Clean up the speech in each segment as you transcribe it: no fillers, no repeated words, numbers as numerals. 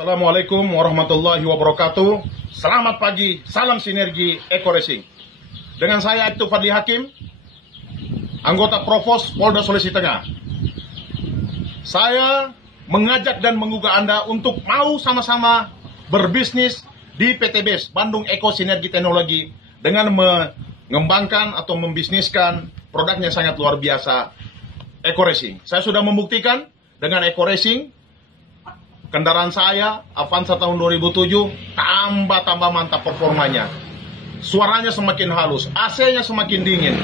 Assalamualaikum warahmatullahi wabarakatuh. Selamat pagi, salam sinergi Eko Racing. Dengan saya Aibtu Fadli Hakim, anggota Provos Polda Sulawesi Tengah. Saya mengajak dan menggugah Anda untuk mau sama-sama berbisnis di PTBS Bandung Eko Sinergi Teknologi dengan mengembangkan atau membisniskan produknya sangat luar biasa, Eko Racing. Saya sudah membuktikan dengan Eko Racing. Kendaraan saya, Avanza tahun 2007, tambah mantap performanya. Suaranya semakin halus, AC-nya semakin dingin,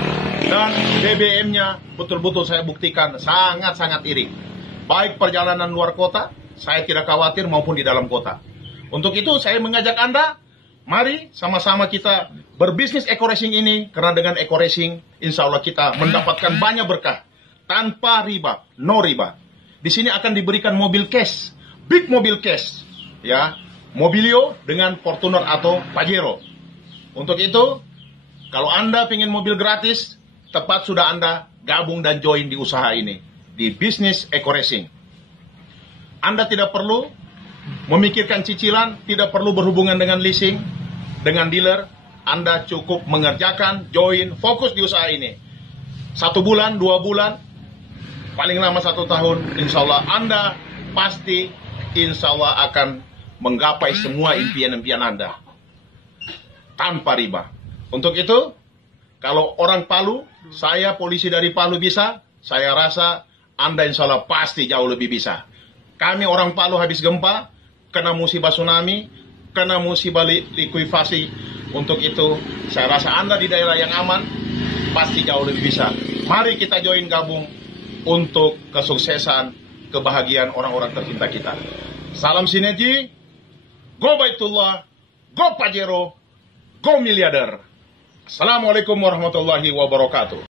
dan BBM-nya betul-betul saya buktikan sangat-sangat irit. Baik perjalanan luar kota, saya tidak khawatir maupun di dalam kota. Untuk itu saya mengajak Anda, mari sama-sama kita berbisnis Eko Racing ini, karena dengan Eko Racing, insya Allah kita mendapatkan banyak berkah. Tanpa riba, no riba. Di sini akan diberikan mobil cash. Big mobil cash, ya, Mobilio dengan Fortuner atau Pajero. Untuk itu, kalau Anda ingin mobil gratis, tepat sudah Anda gabung dan join di usaha ini, di bisnis Eko Racing. Anda tidak perlu memikirkan cicilan, tidak perlu berhubungan dengan leasing, dengan dealer. Anda cukup mengerjakan, join, fokus di usaha ini. 1 bulan, 2 bulan, paling lama 1 tahun, insya Allah Anda pasti insya Allah akan menggapai semua impian-impian Anda tanpa riba. Untuk itu, kalau orang Palu, saya polisi dari Palu bisa, saya rasa Anda insya Allah pasti jauh lebih bisa. Kami orang Palu habis gempa, kena musibah tsunami, kena musibah likuifasi. Untuk itu, saya rasa Anda di daerah yang aman pasti jauh lebih bisa. Mari kita join gabung untuk kesuksesan, kebahagiaan orang-orang tercinta kita. Salam sinergi, go Baitullah, go Pajero, go Miliarder. Assalamualaikum warahmatullahi wabarakatuh.